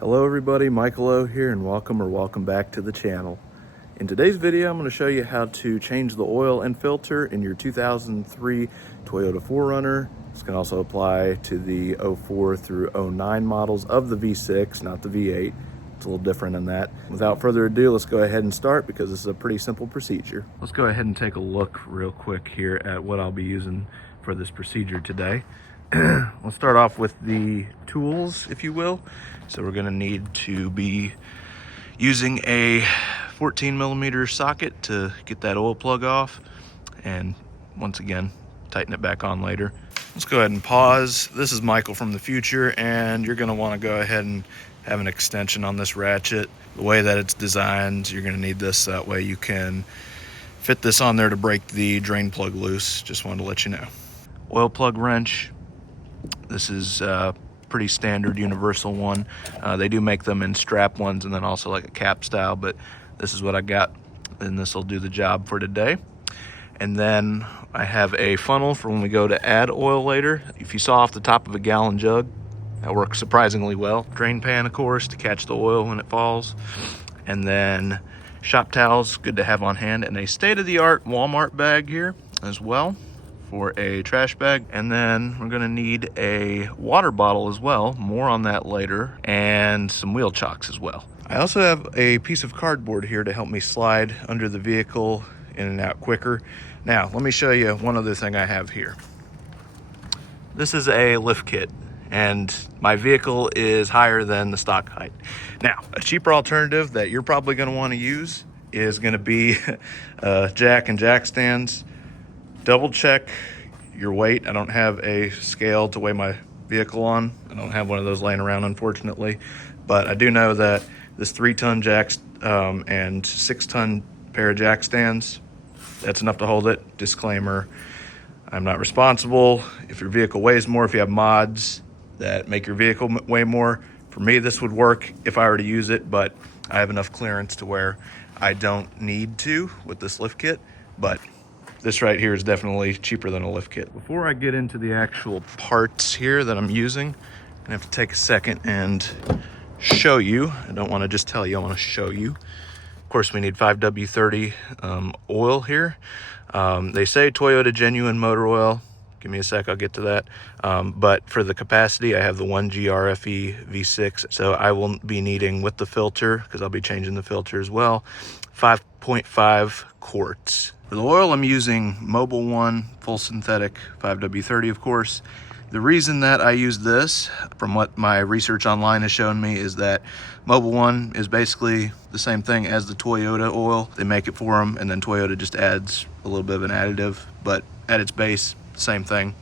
Hello everybody, Michael O here, and welcome back to the channel. In today's video, I'm going to show you how to change the oil and filter in your 2003 Toyota 4Runner. This can also apply to the 04 through 09 models of the V6, not the V8. It's a little different in that. Without further ado, let's go ahead and start because this is a pretty simple procedure. Let's go ahead and take a look real quick here at what I'll be using for this procedure today. We'll start off with the tools, if you will. So we're gonna need to be using a 14mm socket to get that oil plug off. And once again, tighten it back on later. Let's go ahead and pause. This is Michael from the future, and you're gonna wanna go ahead and have an extension on this ratchet. The way that it's designed, you're gonna need this, that way you can fit this on there to break the drain plug loose. Just wanted to let you know. Oil plug wrench. This is pretty standard universal one. They do make them in strap ones and then also like a cap style, but this is what I got, and this will do the job for today. And then I have a funnel for when we go to add oil later. If you saw off the top of a gallon jug, that works surprisingly well. Drain pan, of course, to catch the oil when it falls. And then shop towels, good to have on hand, and a state-of-the-art Walmart bag here as well for a trash bag. And then we're gonna need a water bottle as well, more on that later, and some wheel chocks as well. I also have a piece of cardboard here to help me slide under the vehicle in and out quicker. Now, let me show you one other thing I have here. This is a lift kit, and my vehicle is higher than the stock height. Now, a cheaper alternative that you're probably gonna wanna use is gonna be jack and jack stands. Double check your weight. I don't have a scale to weigh my vehicle on. I don't have one of those laying around, unfortunately, but I do know that this 3-ton jack and 6-ton pair of jack stands, that's enough to hold it. Disclaimer, I'm not responsible if your vehicle weighs more. If you have mods that make your vehicle weigh more, for me this would work if I were to use it, but I have enough clearance to where I don't need to with this lift kit. But this right here is definitely cheaper than a lift kit. Before I get into the actual parts here that I'm using, I'm gonna have to take a second and show you. I don't wanna just tell you, I wanna show you. Of course, we need 5W30 oil here. They say Toyota genuine motor oil. Give me a sec, I'll get to that. But for the capacity, I have the 1GRFE V6. So I will be needing, with the filter, because I'll be changing the filter as well, 5.5 quarts. For the oil, I'm using Mobil 1 full synthetic 5W30, of course. The reason that I use this, from what my research online has shown me, is that Mobil 1 is basically the same thing as the Toyota oil. They make it for them, and then Toyota just adds a little bit of an additive, but at its base, same thing.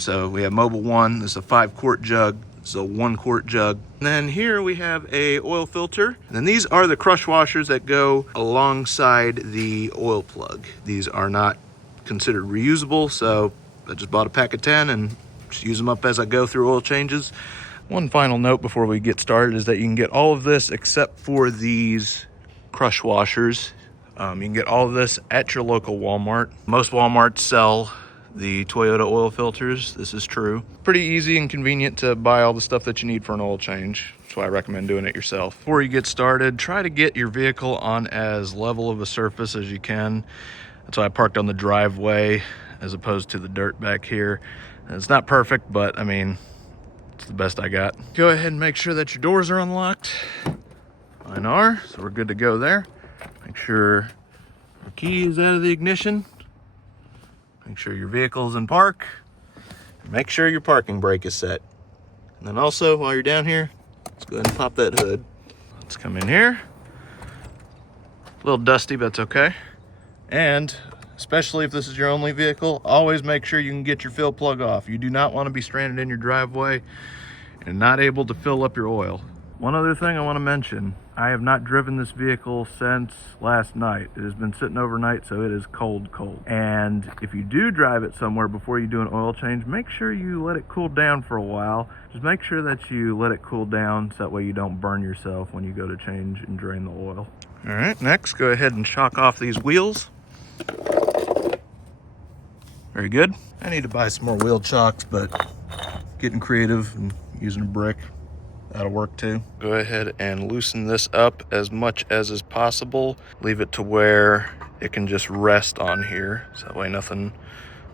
So we have Mobil 1, this is a 5-quart jug, this is a 1-quart jug. And then here we have a oil filter. And then these are the crush washers that go alongside the oil plug. These are not considered reusable, so I just bought a pack of 10 and just use them up as I go through oil changes. One final note before we get started is that you can get all of this except for these crush washers. You can get all of this at your local Walmart. Most Walmarts sell the Toyota oil filters. This is true. Pretty easy and convenient to buy all the stuff that you need for an oil change. That's why I recommend doing it yourself. Before you get started, try to get your vehicle on as level of a surface as you can. That's why I parked on the driveway as opposed to the dirt back here. And it's not perfect, but I mean, it's the best I got. Go ahead and make sure that your doors are unlocked. Mine are, so we're good to go there. Make sure your key is out of the ignition. Make sure your vehicle's in park. Make sure your parking brake is set. And then also, while you're down here, let's go ahead and pop that hood. Let's come in here. A little dusty, but that's okay. And especially if this is your only vehicle, always make sure you can get your fill plug off. You do not want to be stranded in your driveway and not able to fill up your oil. One other thing I want to mention, I have not driven this vehicle since last night. It has been sitting overnight, so it is cold. And if you do drive it somewhere before you do an oil change, make sure you let it cool down for a while. Just make sure that you let it cool down so that way you don't burn yourself when you go to change and drain the oil. All right, next, go ahead and shock off these wheels. Very good. I need to buy some more wheel chocks, but getting creative and using a brick, That'll work too. Go ahead and loosen this up as much as is possible. Leave it to where it can just rest on here, so that way nothing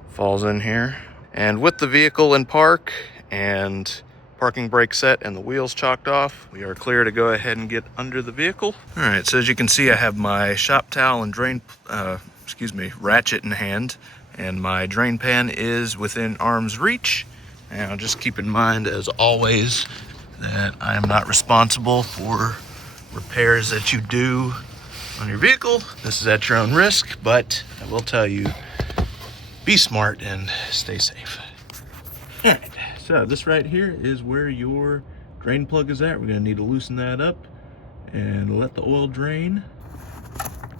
falls in here. And with the vehicle in park and parking brake set and the wheels chalked off, we are clear to go ahead and get under the vehicle. All right, so as you can see, I have my shop towel and ratchet in hand, and my drain pan is within arm's reach. Now, just keep in mind, as always, that I am not responsible for repairs that you do on your vehicle. This is at your own risk, but I will tell you, be smart and stay safe. All right, so this right here is where your drain plug is at. We're gonna need to loosen that up and let the oil drain.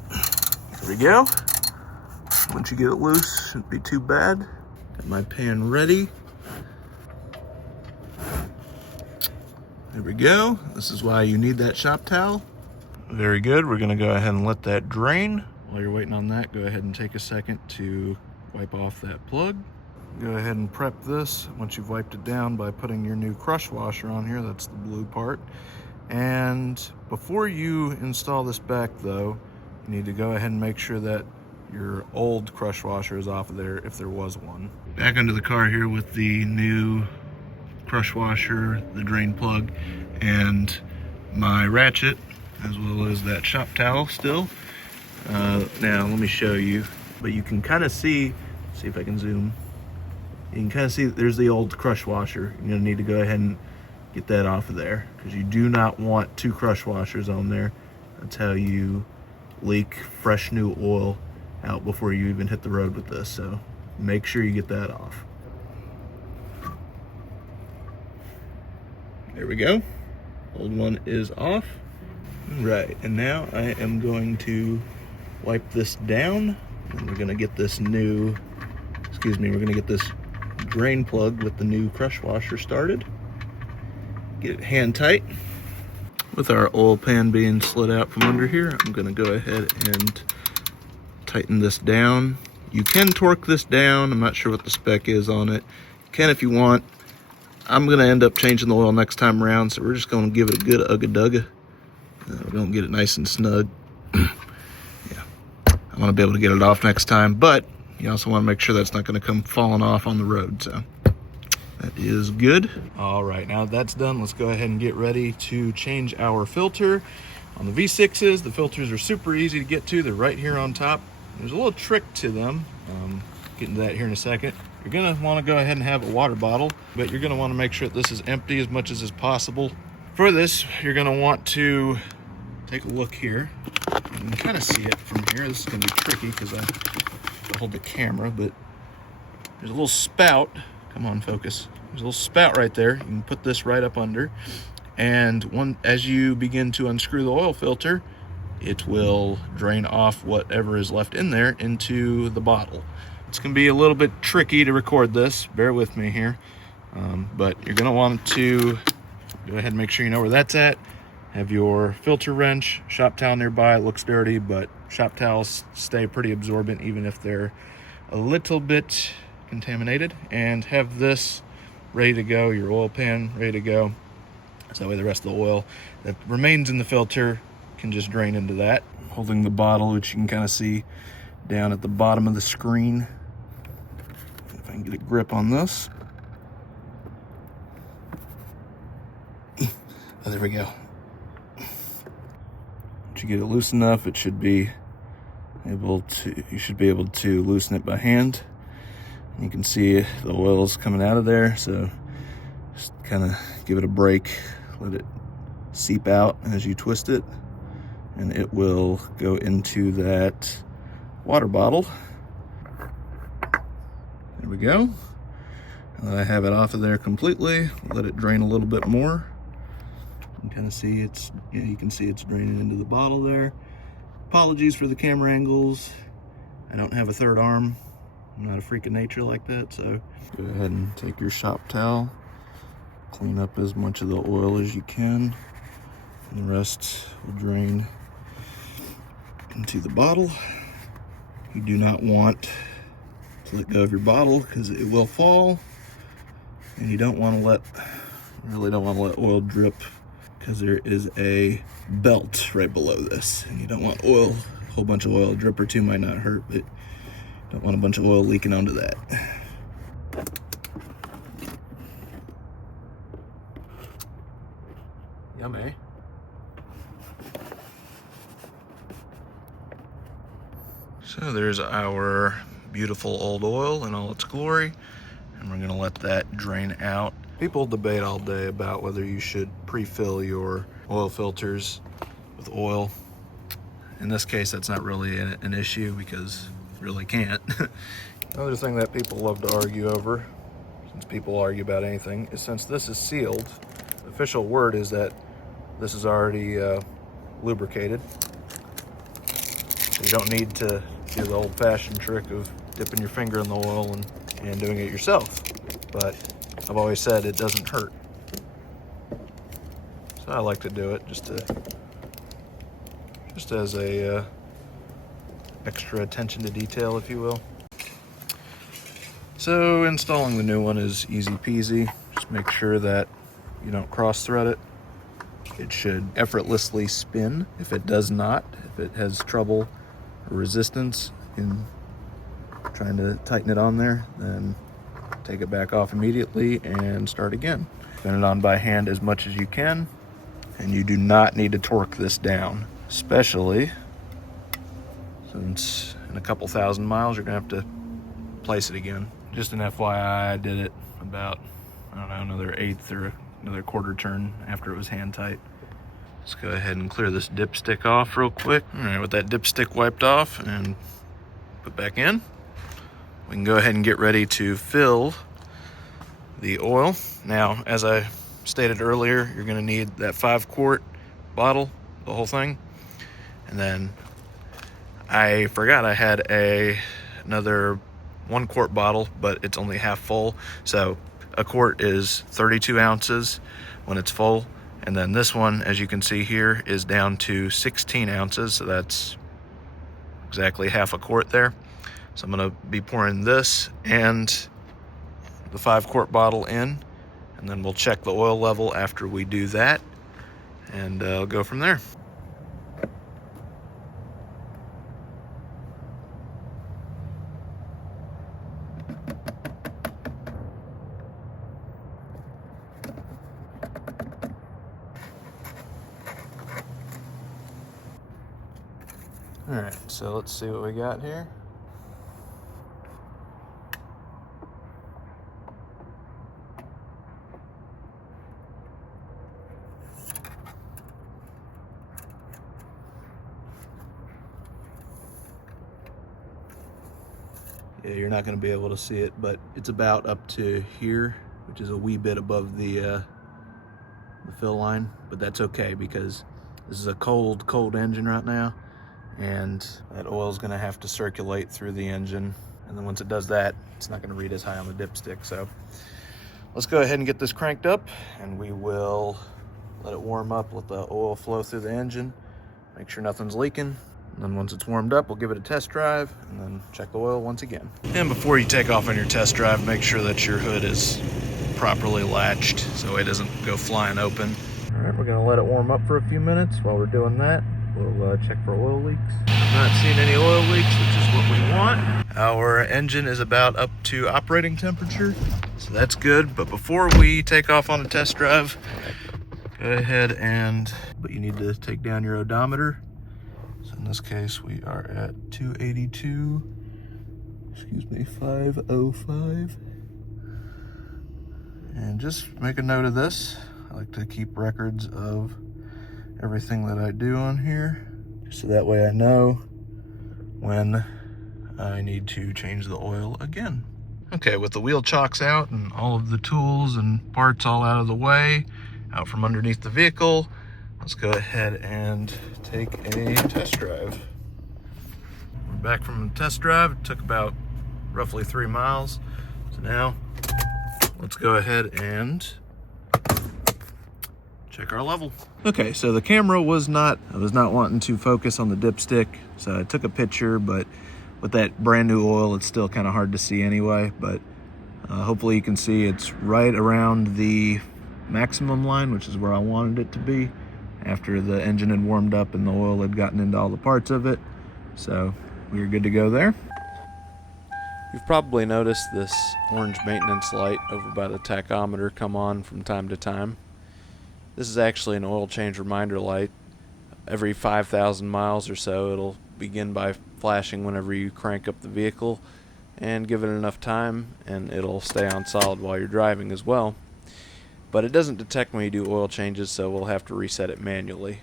There we go. Once you get it loose, shouldn't be too bad. Got my pan ready. There we go. This is why you need that shop towel. Very good. We're gonna go ahead and let that drain. While you're waiting on that, go ahead and take a second to wipe off that plug. Go ahead and prep this once you've wiped it down by putting your new crush washer on here. That's the blue part. And before you install this back though, you need to go ahead and make sure that your old crush washer is off of there if there was one. Back under the car here with the new crush washer, the drain plug, and my ratchet, as well as that shop towel still. Now let me show you, but you can kind of see if I can zoom. You can kind of see there's the old crush washer. You're gonna need to go ahead and get that off of there, because you do not want two crush washers on there. That's how you leak fresh new oil out before you even hit the road with this. So make sure you get that off. There we go. Old one is off. Right, and now I am going to wipe this down, and we're gonna get this new, we're gonna get this drain plug with the new crush washer started. Get it hand tight. With our oil pan being slid out from under here, I'm gonna go ahead and tighten this down. You can torque this down. I'm not sure what the spec is on it. You can if you want. I'm gonna end up changing the oil next time around, so we're just gonna give it a good ugga-dugga. We're gonna get it nice and snug. Yeah, I wanna be able to get it off next time, but you also wanna make sure that's not gonna come falling off on the road, so that is good. All right, now that that's done, let's go ahead and get ready to change our filter. On the V6s, the filters are super easy to get to. They're right here on top. There's a little trick to them. Get into that here in a second. You're gonna wanna go ahead and have a water bottle, but you're gonna wanna make sure that this is empty as much as is possible. For this, you're gonna want to take a look here. You can kind of see it from here. This is gonna be tricky because I hold the camera, but there's a little spout. Come on, focus. There's a little spout right there. You can put this right up under. And as you begin to unscrew the oil filter, it will drain off whatever is left in there into the bottle. It's gonna be a little bit tricky to record this. Bear with me here. But you're gonna want to go ahead and make sure you know where that's at. Have your filter wrench, shop towel nearby. It looks dirty, but shop towels stay pretty absorbent even if they're a little bit contaminated. And have this ready to go, your oil pan ready to go. So that way the rest of the oil that remains in the filter can just drain into that. Holding the bottle, which you can kind of see down at the bottom of the screen. If I can get a grip on this. Oh, there we go. Once you get it loose enough, it should be able to, you should be able to loosen it by hand. You can see the oil's coming out of there, so just kind of give it a break, let it seep out as you twist it, and it will go into that water bottle. There we go. And I have it off of there completely. Let it drain a little bit more. You can kind of see you can see it's draining into the bottle there. Apologies for the camera angles. I don't have a third arm. I'm not a freak of nature like that, so go ahead and take your shop towel, clean up as much of the oil as you can, and the rest will drain into the bottle. You do not want to let go of your bottle because it will fall, and you don't want to let Really don't want to let oil drip because there is a belt right below this, and you don't want oil, a whole bunch of oil. A drip or two might not hurt, but don't want a bunch of oil leaking onto that. Yummy. So there's our beautiful old oil in all its glory, and we're gonna let that drain out. People debate all day about whether you should pre-fill your oil filters with oil. In this case, that's not really an issue because you really can't. Another thing that people love to argue over, since people argue about anything, is since this is sealed, the official word is that this is already lubricated. So you don't need to do the old-fashioned trick of dipping your finger in the oil and doing it yourself. But I've always said it doesn't hurt. So I like to do it just as a extra attention to detail, if you will. So installing the new one is easy peasy. Just make sure that you don't cross thread it. It should effortlessly spin. If it does not, if it has trouble or resistance in trying to tighten it on there, then take it back off immediately and start again. Spin it on by hand as much as you can, and you do not need to torque this down, especially since in a couple thousand miles you're gonna have to place it again. Just an FYI, I did it about, I don't know, another eighth or another quarter turn after it was hand tight. Let's go ahead and clear this dipstick off real quick. All right, with that dipstick wiped off and put back in, we can go ahead and get ready to fill the oil. Now, as I stated earlier, you're gonna need that 5-quart bottle, the whole thing. And then I forgot I had another 1-quart bottle, but it's only half full. So a quart is 32 ounces when it's full. And then this one, as you can see here, is down to 16 ounces. So that's exactly half a quart there. So I'm gonna be pouring this and the 5-quart bottle in, and then we'll check the oil level after we do that, and I'll go from there. All right, so let's see what we got here. Yeah, you're not going to be able to see it, but it's about up to here, which is a wee bit above the fill line, but that's okay because this is a cold engine right now, and that oil is going to have to circulate through the engine, and then once it does that, it's not going to read as high on the dipstick. So let's go ahead and get this cranked up, and we will let it warm up, let the oil flow through the engine, make sure nothing's leaking. And then once it's warmed up, we'll give it a test drive and then check the oil once again. And before you take off on your test drive, make sure that your hood is properly latched so it doesn't go flying open. All right, we're gonna let it warm up for a few minutes. While we're doing that, we'll check for oil leaks. I'm not seeing any oil leaks, which is what we want. Our engine is about up to operating temperature, so that's good. But before we take off on a test drive, go ahead but you need to take down your odometer. So in this case, we are at 505. And just make a note of this. I like to keep records of everything that I do on here, just so that way I know when I need to change the oil again. Okay, with the wheel chocks out and all of the tools and parts all out of the way, out from underneath the vehicle, let's go ahead and take a test drive. We're back from the test drive. It took about roughly 3 miles. So now let's go ahead and check our level. Okay, so the camera was not wanting to focus on the dipstick, so I took a picture, but with that brand new oil, it's still kind of hard to see anyway, but hopefully you can see it's right around the maximum line, which is where I wanted it to be, after the engine had warmed up and the oil had gotten into all the parts of it. So we were good to go there. You've probably noticed this orange maintenance light over by the tachometer come on from time to time. This is actually an oil change reminder light. Every 5,000 miles or so, it'll begin by flashing whenever you crank up the vehicle, and give it enough time and it'll stay on solid while you're driving as well. But it doesn't detect when you do oil changes, so we'll have to reset it manually.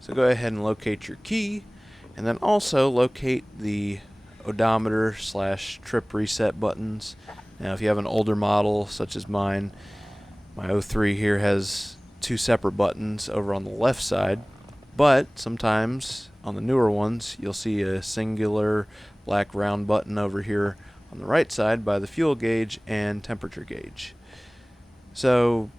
So go ahead and locate your key, and then also locate the odometer / trip reset buttons. Now if you have an older model such as mine, my 03 here has 2 separate buttons over on the left side, but sometimes on the newer ones you'll see a singular black round button over here on the right side by the fuel gauge and temperature gauge. So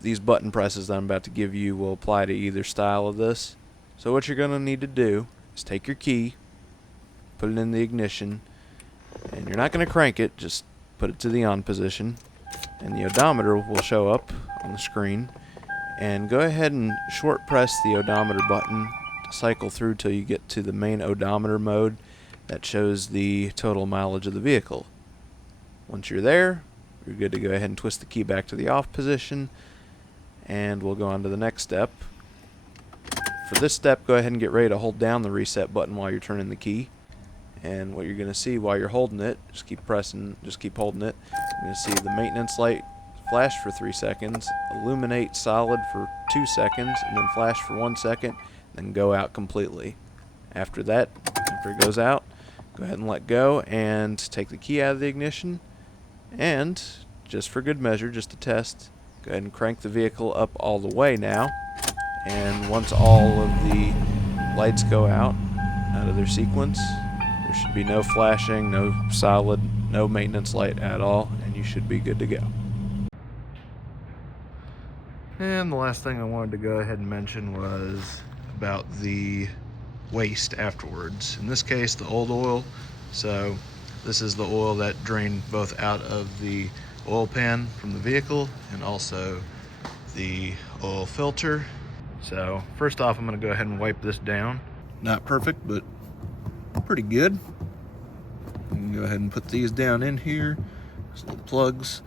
these button presses that I'm about to give you will apply to either style of this. So what you're going to need to do is take your key, put it in the ignition, and you're not going to crank it, just put it to the on position, and the odometer will show up on the screen. And go ahead and short press the odometer button to cycle through till you get to the main odometer mode that shows the total mileage of the vehicle. Once you're there, you're good to go ahead and twist the key back to the off position, and we'll go on to the next step. For this step, go ahead and get ready to hold down the reset button while you're turning the key. And what you're going to see while you're holding it, just keep pressing, just keep holding it, you're going to see the maintenance light flash for 3 seconds, illuminate solid for 2 seconds, and then flash for 1 second, then go out completely. After that, after it goes out, go ahead and let go and take the key out of the ignition, and just for good measure, just to test, go ahead and crank the vehicle up all the way now. And once all of the lights go out of their sequence, there should be no flashing, no solid, no maintenance light at all, and you should be good to go. And the last thing I wanted to go ahead and mention was about the waste afterwards. In this case, the old oil. So this is the oil that drained both out of the oil pan from the vehicle and also the oil filter. So first off, I'm going to go ahead and wipe this down. Not perfect, but pretty good. You can go ahead and put these down in here, these little plugs,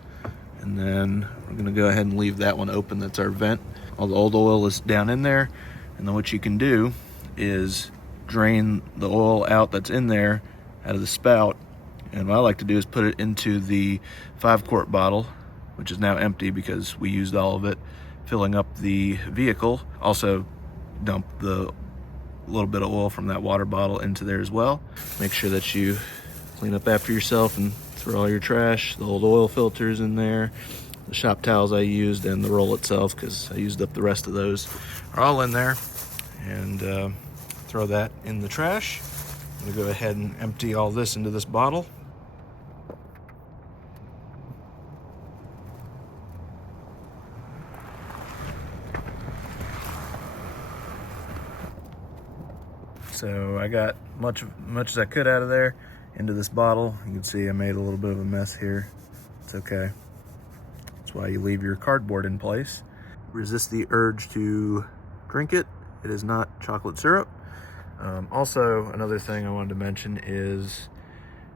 and then we're going to go ahead and leave that one open. That's our vent. All the old oil is down in there, and then what you can do is drain the oil out that's in there out of the spout, and what I like to do is put it into the 5-quart bottle, which is now empty because we used all of it filling up the vehicle. Also dump the little bit of oil from that water bottle into there as well. Make sure that you clean up after yourself and throw all your trash. The old oil filters in there, the shop towels I used, and the roll itself, because I used up the rest of those, are all in there. And throw that in the trash. I'm gonna go ahead and empty all this into this bottle. So I got much as I could out of there into this bottle. You can see I made a little bit of a mess here. It's okay. That's why you leave your cardboard in place. Resist the urge to drink it. It is not chocolate syrup. Also, another thing I wanted to mention is,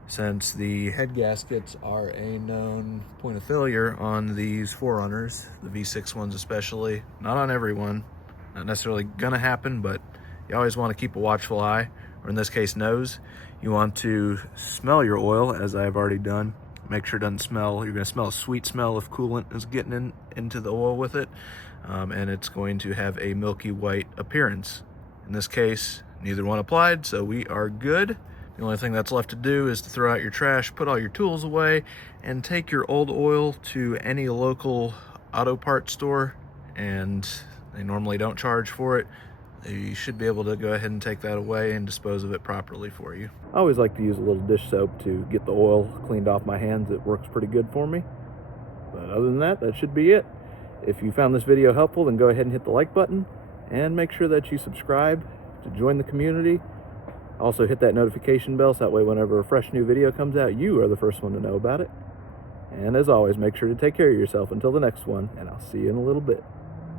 since the head gaskets are a known point of failure on these 4Runners, the V6 ones especially, not on every one, not necessarily gonna happen, but you always want to keep a watchful eye, or in this case, nose. You want to smell your oil, as I've already done. Make sure it doesn't smell. You're going to smell a sweet smell if coolant is getting into the oil with it, and it's going to have a milky white appearance. In this case, neither one applied, so we are good. The only thing that's left to do is to throw out your trash, put all your tools away, and take your old oil to any local auto parts store, and they normally don't charge for it. You should be able to go ahead and take that away and dispose of it properly for you. I always like to use a little dish soap to get the oil cleaned off my hands. It works pretty good for me. But other than that, that should be it. If you found this video helpful, then go ahead and hit the like button, and make sure that you subscribe to join the community. Also hit that notification bell, so that way whenever a fresh new video comes out, you are the first one to know about it. And as always, make sure to take care of yourself until the next one, and I'll see you in a little bit.